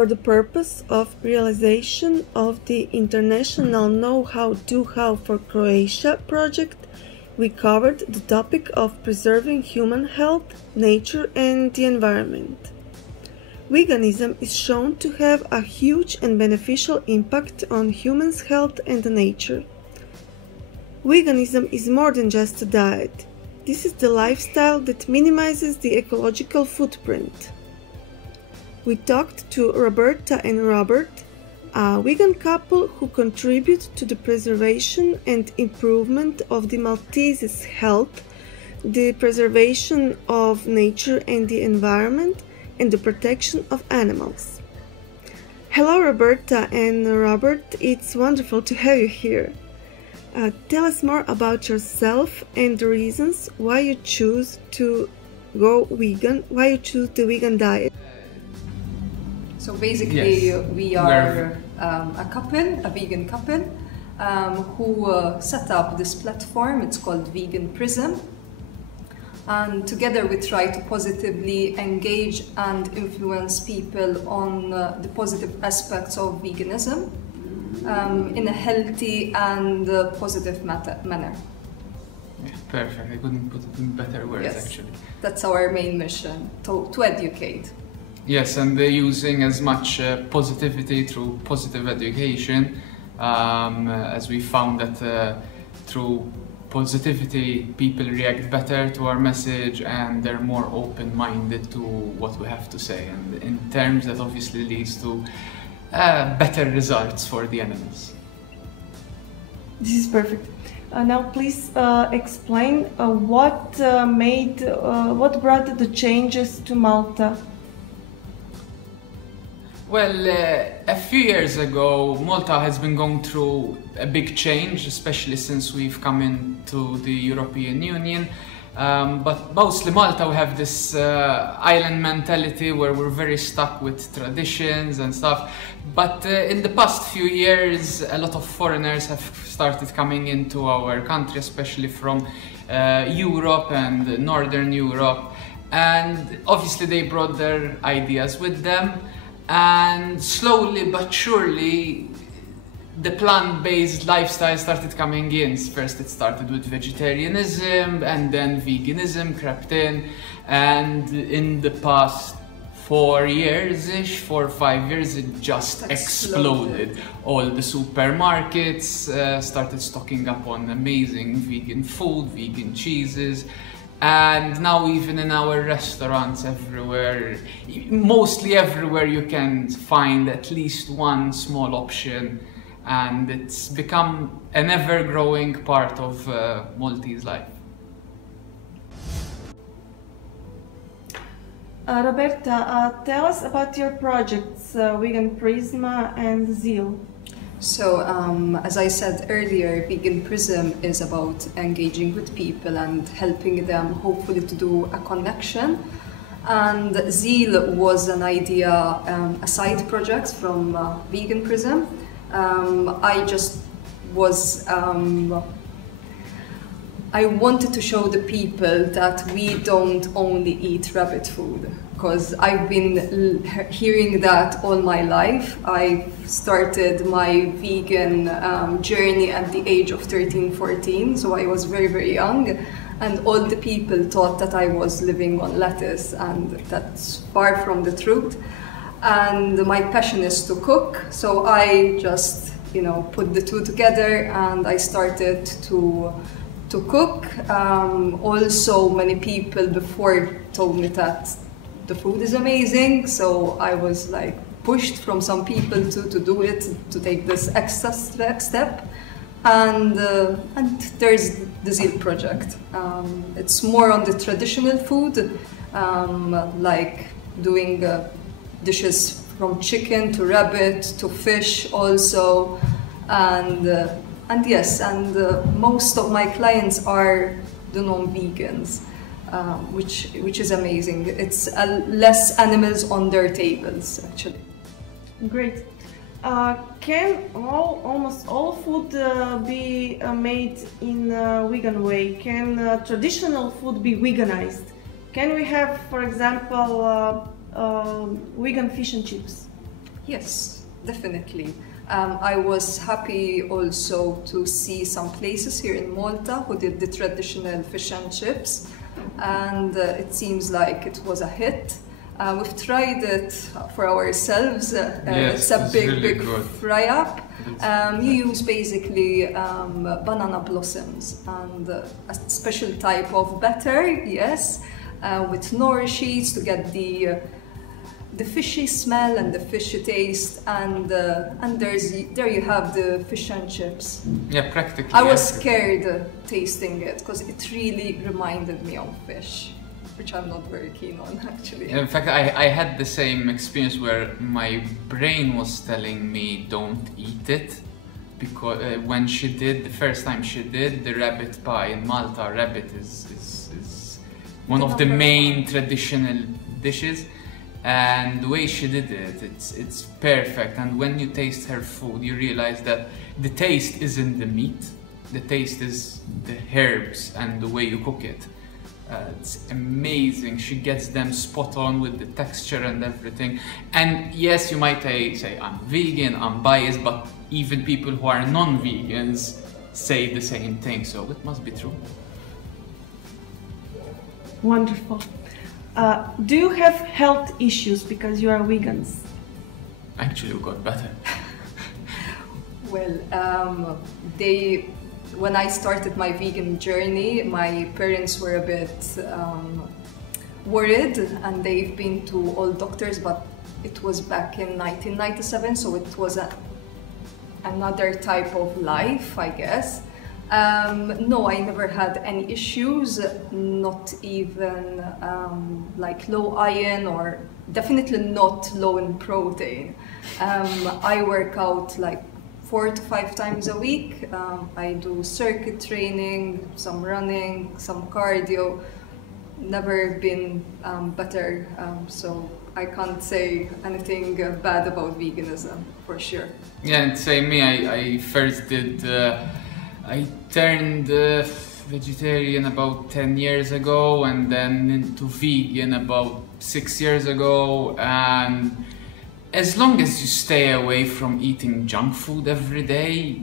For the purpose of realization of the International Know-How Do-How for Croatia project, we covered the topic of preserving human health, nature and the environment. Veganism is shown to have a huge and beneficial impact on humans' health and nature. Veganism is more than just a diet. This is the lifestyle that minimizes the ecological footprint. We talked to Roberta and Robert, a vegan couple who contribute to the preservation and improvement of the Maltese's health, the preservation of nature and the environment, and the protection of animals. Hello Roberta and Robert, it's wonderful to have you here. Tell us more about yourself and the reasons why you choose to go vegan, why you choose the vegan diet. So basically, yes, we are a couple, a vegan couple, who set up this platform. It's called Vegan Prism. And together we try to positively engage and influence people on the positive aspects of veganism in a healthy and positive manner. Yeah, perfect. I couldn't put it in better words, yes, actually. That's our main mission, to educate. Yes, and they're using as much positivity through positive education, as we found that through positivity people react better to our message and they're more open-minded to what we have to say, and in terms that obviously leads to better results for the animals. This is perfect. Now please explain what brought the changes to Malta. Well, a few years ago, Malta has been going through a big change, especially since we've come into the European Union. But mostly Malta, we have this island mentality where we're very stuck with traditions and stuff. But in the past few years, a lot of foreigners have started coming into our country, especially from Europe and Northern Europe. And obviously they brought their ideas with them. And slowly but surely, the plant-based lifestyle started coming in. First it started with vegetarianism, and then veganism crept in. And in the past 4 years-ish, 4 or 5 years, it just exploded. All the supermarkets started stocking up on amazing vegan food, vegan cheeses. And now even in our restaurants everywhere, mostly everywhere, you can find at least one small option, and it's become an ever-growing part of Maltese life. Roberta, tell us about your projects, Vegan Prism and Zeal. So, as I said earlier, Vegan Prism is about engaging with people and helping them hopefully to do a connection. And Zeal was an idea, a side project from Vegan Prism. I just was, I wanted to show the people that we don't only eat rabbit food, because I've been hearing that all my life. I started my vegan journey at the age of 13, 14, so I was very, very young, and all the people thought that I was living on lettuce, and that's far from the truth. And my passion is to cook, so I just, you know, put the two together and I started to cook. Also, many people before told me that the food is amazing, so I was like pushed from some people to do it, to take this extra step. And there's the Zeal project. It's more on the traditional food, like doing dishes from chicken to rabbit to fish also, and yes, and most of my clients are the non-vegans, which is amazing. It's less animals on their tables, actually. Great. Can almost all food be made in a vegan way? Can traditional food be veganized? Can we have, for example, vegan fish and chips? Yes, definitely. I was happy also to see some places here in Malta who did the traditional fish and chips, and it seems like it was a hit. We've tried it for ourselves. Yes, it's a big, really big good. fry-up. You use basically banana blossoms and a special type of batter, yes, with nori sheets to get the fishy smell and the fishy taste, and there you have the fish and chips. Yeah, practically. I was scared tasting it because it really reminded me of fish, which I'm not very keen on actually. In fact, I had the same experience where my brain was telling me don't eat it, because when she did, the first time she did the rabbit pie in Malta, rabbit is one of the main traditional dishes. And the way she did it, it's perfect. And when you taste her food, you realize that the taste isn't the meat, the taste is the herbs and the way you cook it. It's amazing. She gets them spot on with the texture and everything. And yes, you might say I'm vegan, I'm biased, but even people who are non-vegans say the same thing, so it must be true. Wonderful. Do you have health issues because you are vegans? Actually, we got better. Well, when I started my vegan journey, my parents were a bit worried, and they've been to all doctors, but it was back in 1997, so it was another type of life, I guess. No, I never had any issues, not even like low iron, or definitely not low in protein. I work out like 4 to 5 times a week. I do circuit training, some running, some cardio. Never been better, so I can't say anything bad about veganism, for sure. Yeah, and same me. I first did. I turned vegetarian about 10 years ago, and then into vegan about 6 years ago. And as long as you stay away from eating junk food every day,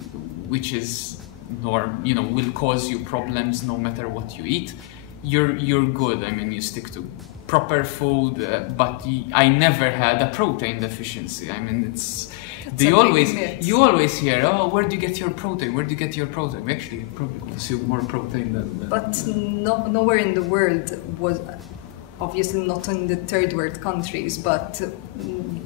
which is will cause you problems no matter what you eat, you're good. I mean, you stick to proper food, but I never had a protein deficiency. I mean, you always hear, oh, where do you get your protein? Where do you get your protein? We actually probably consume more protein than But nowhere in the world was, obviously not in the third world countries, but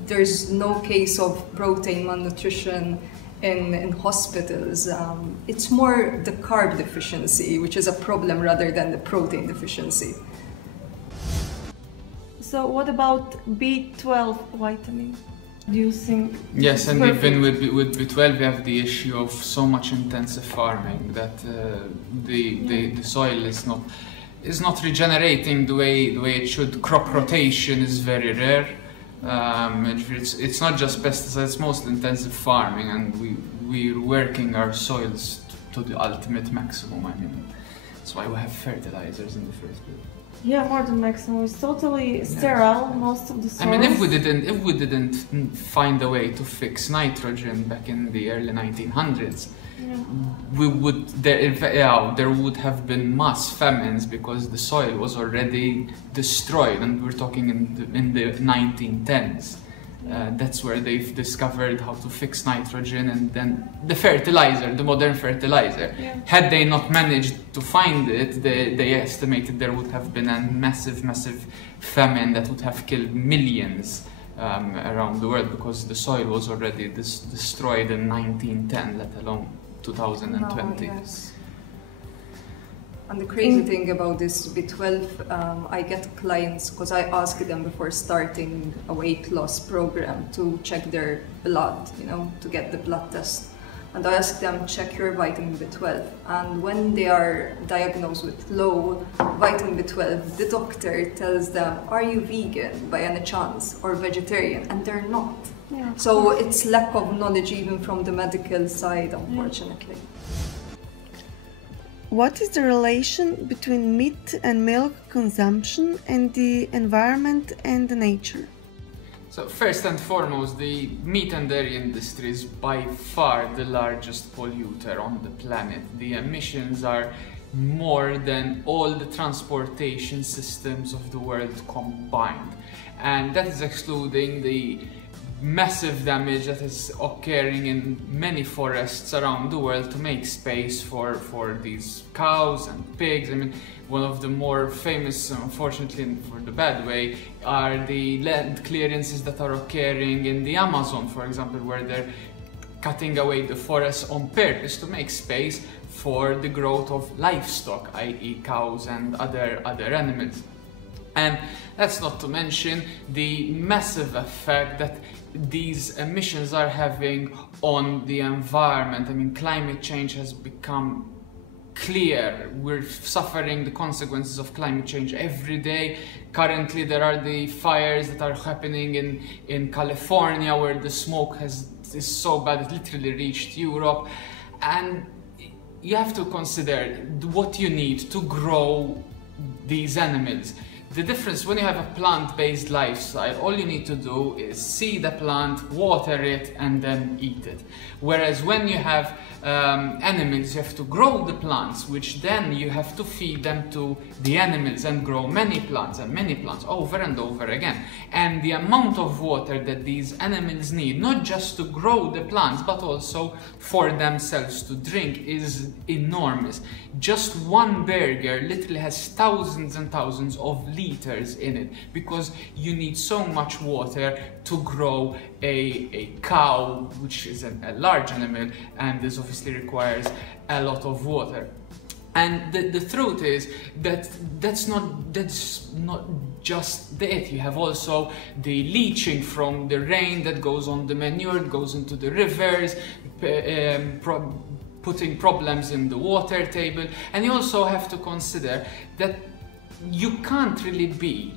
there's no case of protein malnutrition in hospitals. It's more the carb deficiency, which is a problem rather than the protein deficiency. So what about B12 vitamin? Do you think? Yes, and even with B12 we have the issue of so much intensive farming that the soil is not regenerating the way it should. Crop rotation is very rare. It's not just pesticides, it's most intensive farming, and we're working our soils to the ultimate maximum. I mean, that's why we have fertilizers in the first place. Yeah, more than maximum. It's totally sterile, most of the soils. I mean, if we didn't find a way to fix nitrogen back in the early 1900s, there would have been mass famines because the soil was already destroyed, and we're talking in the 1910s. That's where they've discovered how to fix nitrogen, and then the fertilizer, the modern fertilizer. Yeah. Had they not managed to find it, they estimated there would have been a massive famine that would have killed millions around the world, because the soil was already destroyed in 1910, let alone 2020. No, yes. And the crazy thing about this B12, I get clients, because I ask them before starting a weight loss program to check their blood, to get the blood test. And I ask them, check your vitamin B12. And when they are diagnosed with low vitamin B12, the doctor tells them, are you vegan by any chance, or vegetarian? And they're not. Yeah. So it's lack of knowledge even from the medical side, unfortunately. What is the relation between meat and milk consumption and the environment and the nature? So first and foremost, the meat and dairy industry is by far the largest polluter on the planet. The emissions are more than all the transportation systems of the world combined. And that is excluding the massive damage that is occurring in many forests around the world to make space for these cows and pigs. I mean, one of the more famous, unfortunately for the bad way, are the land clearances that are occurring in the Amazon, for example, where they're cutting away the forests on purpose to make space for the growth of livestock, i.e. cows and other animals. And that's not to mention the massive effect that these emissions are having on the environment. I mean, climate change has become clear. We're suffering the consequences of climate change every day. Currently, there are the fires that are happening in California, where the smoke is so bad it literally reached Europe. And you have to consider what you need to grow these animals. The difference when you have a plant-based lifestyle, all you need to do is see the plant, water it, and then eat it. Whereas when you have animals, you have to grow the plants, which then you have to feed them to the animals and grow many plants over and over again. And the amount of water that these animals need, not just to grow the plants, but also for themselves to drink, is enormous. Just one burger literally has thousands and thousands of liters in it, because you need so much water to grow a cow, which is a large animal, and this obviously requires a lot of water. And the truth is that that's not just it. You have also the leaching from the rain that goes on the manure, goes into the rivers, putting problems in the water table. And you also have to consider that you can't really be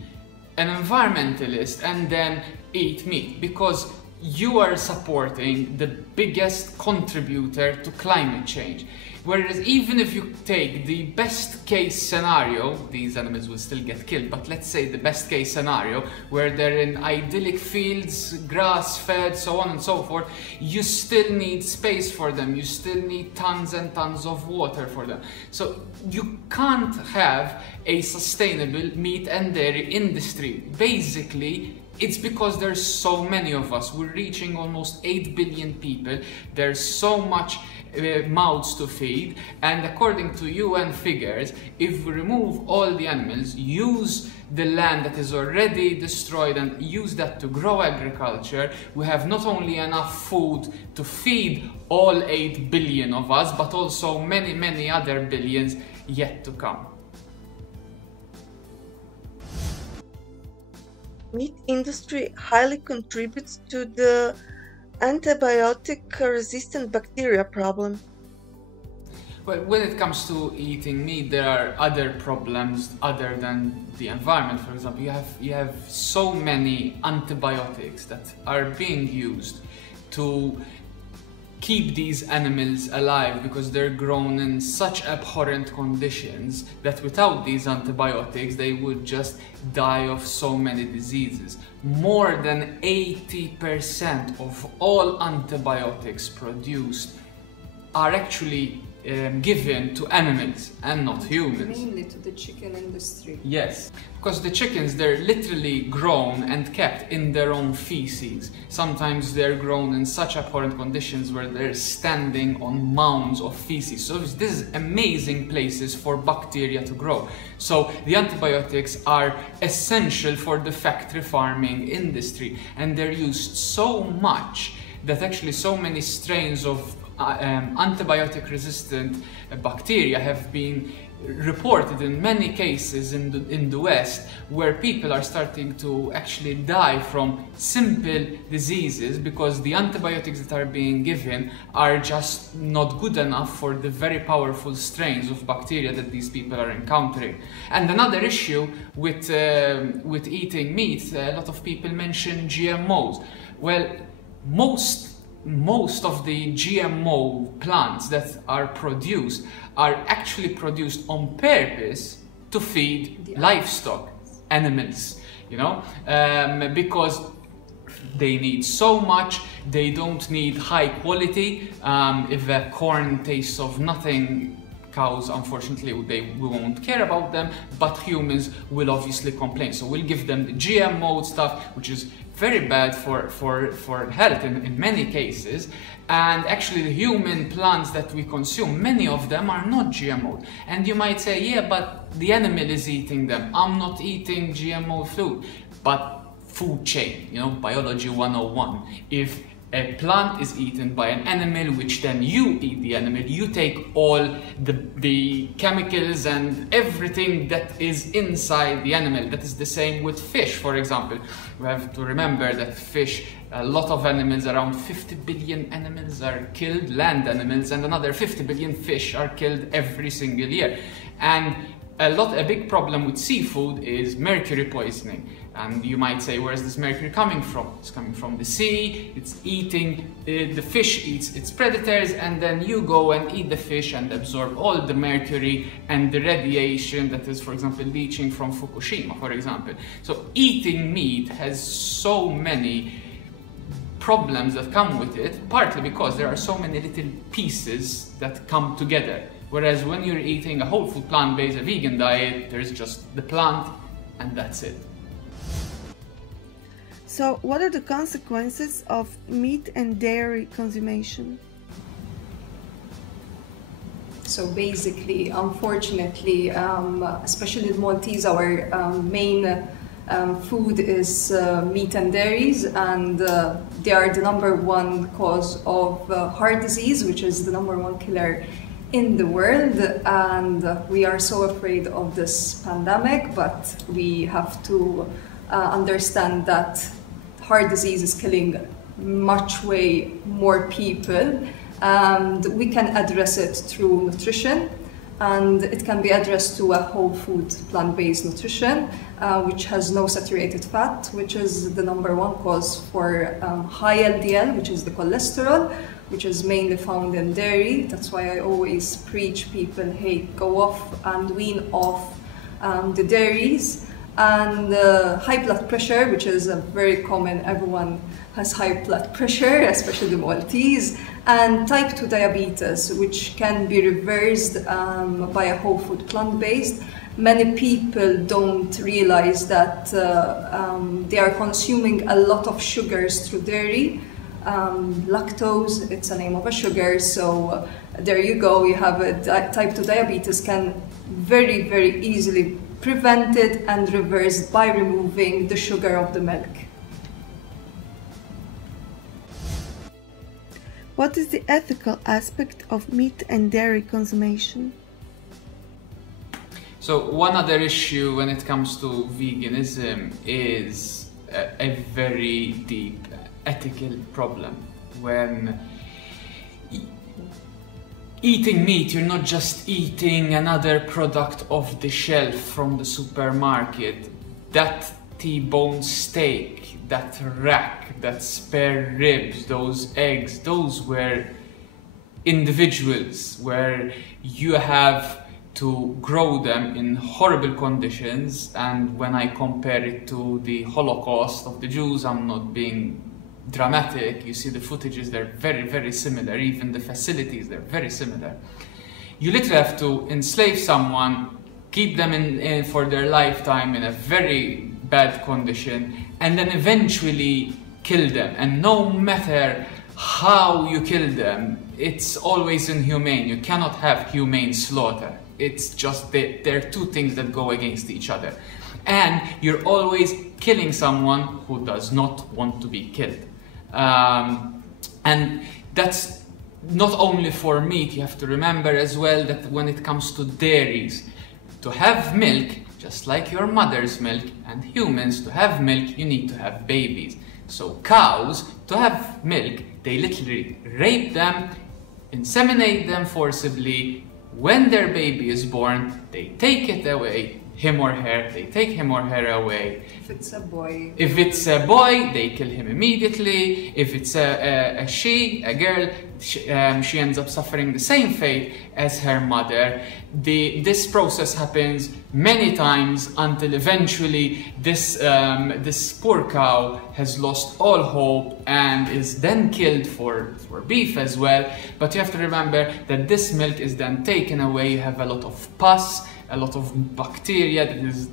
an environmentalist and then eat meat, because you are supporting the biggest contributor to climate change. Whereas even if you take the best case scenario, these animals will still get killed, but let's say the best case scenario, where they're in idyllic fields, grass-fed, so on and so forth, you still need space for them, you still need tons and tons of water for them. So you can't have a sustainable meat and dairy industry. Basically, it's because there's so many of us. We're reaching almost 8 billion people. There's so much mouths to feed, and according to UN figures, if we remove all the animals, use the land that is already destroyed and use that to grow agriculture, we have not only enough food to feed all 8 billion of us, but also many other billions yet to come. Meat industry highly contributes to the antibiotic-resistant bacteria problem. Well, when it comes to eating meat, there are other problems other than the environment. For example, you have so many antibiotics that are being used to keep these animals alive, because they're grown in such abhorrent conditions that without these antibiotics they would just die of so many diseases. More than 80% of all antibiotics produced are actually given to animals and not humans. Mainly to the chicken industry. Yes, because the chickens, they're literally grown and kept in their own feces. Sometimes they're grown in such abhorrent conditions where they're standing on mounds of feces. So this is amazing places for bacteria to grow. So the antibiotics are essential for the factory farming industry, and they're used so much that actually so many strains of antibiotic-resistant bacteria have been reported in many cases in the West, where people are starting to actually die from simple diseases because the antibiotics that are being given are just not good enough for the very powerful strains of bacteria that these people are encountering. And another issue with eating meat, a lot of people mention GMOs. Well, most of the GMO plants that are produced are actually produced on purpose to feed livestock, animals, you know, because they need so much, they don't need high quality. If the corn tastes of nothing, cows, unfortunately, we won't care about them, but humans will obviously complain. So we'll give them the GMO stuff, which is very bad for health in many cases. And actually the human plants that we consume, many of them are not GMO. And you might say, yeah, but the animal is eating them. I'm not eating GMO food. But food chain, you know, biology 101. If a plant is eaten by an animal, which then you eat the animal, you take all the chemicals and everything that is inside the animal. That is the same with fish, for example. We have to remember that fish, a lot of animals, around 50 billion animals are killed, land animals, and another 50 billion fish are killed every single year. And a big problem with seafood is mercury poisoning. And you might say, where's this mercury coming from? It's coming from the sea, it's eating, the fish eats its predators, and then you go and eat the fish and absorb all the mercury and the radiation that is, for example, leaching from Fukushima, for example. So eating meat has so many problems that come with it, partly because there are so many little pieces that come together. Whereas when you're eating a whole food plant-based, a vegan diet, there's just the plant and that's it. So, what are the consequences of meat and dairy consumption? So basically, unfortunately, especially the Maltese, our main food is meat and dairies, and they are the #1 cause of heart disease, which is the #1 killer in the world. And we are so afraid of this pandemic, but we have to understand that heart disease is killing way more people, and we can address it through nutrition, and it can be addressed to a whole food plant-based nutrition, which has no saturated fat, which is the #1 cause for high LDL, which is the cholesterol, which is mainly found in dairy. That's why I always preach people, hey, go off and wean off the dairies. And high blood pressure, which is very common, everyone has high blood pressure, especially the Maltese, and type 2 diabetes, which can be reversed by a whole food plant-based. Many people don't realize that they are consuming a lot of sugars through dairy. Lactose, it's a name of a sugar, so there you go, you have a type 2 diabetes can very, very easily prevented and reversed by removing the sugar of the milk. What is the ethical aspect of meat and dairy consumption? So one other issue when it comes to veganism is a very deep ethical problem. When eating meat, you're not just eating another product off the shelf from the supermarket. That T-bone steak, that rack, that spare ribs, those eggs, those were individuals where you have to grow them in horrible conditions. And when I compare it to the Holocaust of the Jews, I'm not being dramatic. You see the footages, they're very, very similar. Even the facilities, they're very similar. You literally have to enslave someone, keep them in for their lifetime in a very bad condition, and then eventually kill them. And no matter how you kill them, it's always inhumane. You cannot have humane slaughter. It's just that there are two things that go against each other. And you're always killing someone who does not want to be killed. And that's not only for meat. You have to remember as well that when it comes to dairies, to have milk, just like your mother's milk, and humans, to have milk, you need to have babies. So cows, to have milk, they literally rape them, inseminate them forcibly. When their baby is born, they take it away, him or her, they take him or her away. If it's a boy. If it's a boy, they kill him immediately. If it's a she, a girl, she ends up suffering the same fate as her mother. This process happens many times until eventually this poor cow has lost all hope and is then killed for beef as well. But you have to remember that this milk is then taken away. You have a lot of pus, a lot of bacteria that is,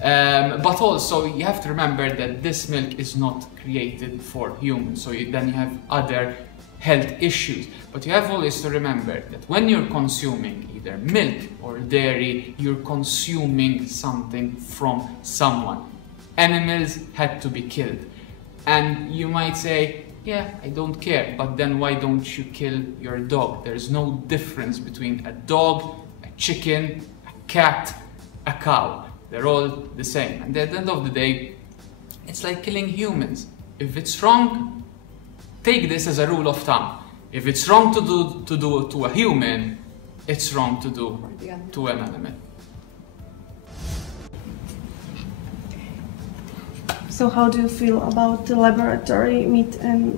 but also you have to remember that this milk is not created for humans, so then you have other health issues. But you have always to remember that when you're consuming either milk or dairy, you're consuming something from someone. Animals had to be killed. And you might say, yeah, I don't care, but then why don't you kill your dog? There's no difference between a dog, a chicken, a cat, a cow. They're all the same. And at the end of the day, it's like killing humans. If it's wrong, take this as a rule of thumb. If it's wrong to do to a human, it's wrong to do to an animal. So how do you feel about the laboratory meat and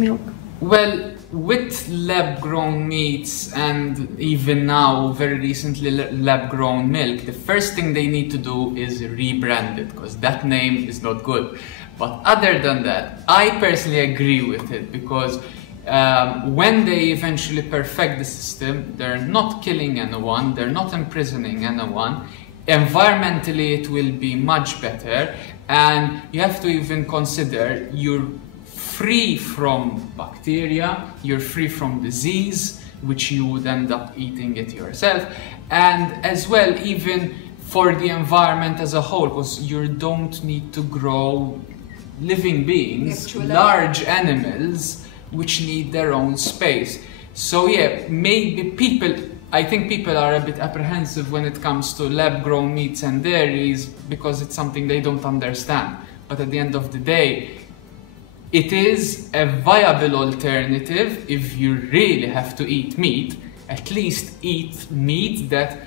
milk? Well, with lab-grown meats and even now, very recently, lab-grown milk, the first thing they need to do is rebrand it, because that name is not good. But other than that, I personally agree with it, because when they eventually perfect the system, they're not killing anyone, they're not imprisoning anyone. Environmentally, it will be much better, and you have to even consider you're free from bacteria, you're free from disease, which you would end up eating it yourself, and as well even for the environment as a whole, because you don't need to grow living beings, large animals, which need their own space. So yeah, maybe I think people are a bit apprehensive when it comes to lab-grown meats and dairies because it's something they don't understand. But at the end of the day, it is a viable alternative. If you really have to eat meat, at least eat meat that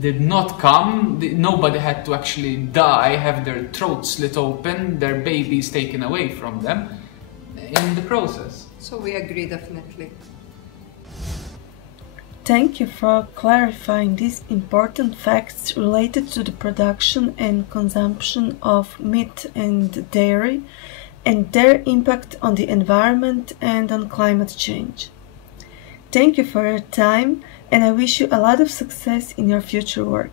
did not come, nobody had to actually die, have their throat slit open, their babies taken away from them in the process. So we agree, definitely. Thank you for clarifying these important facts related to the production and consumption of meat and dairy, and their impact on the environment and on climate change. Thank you for your time, and I wish you a lot of success in your future work.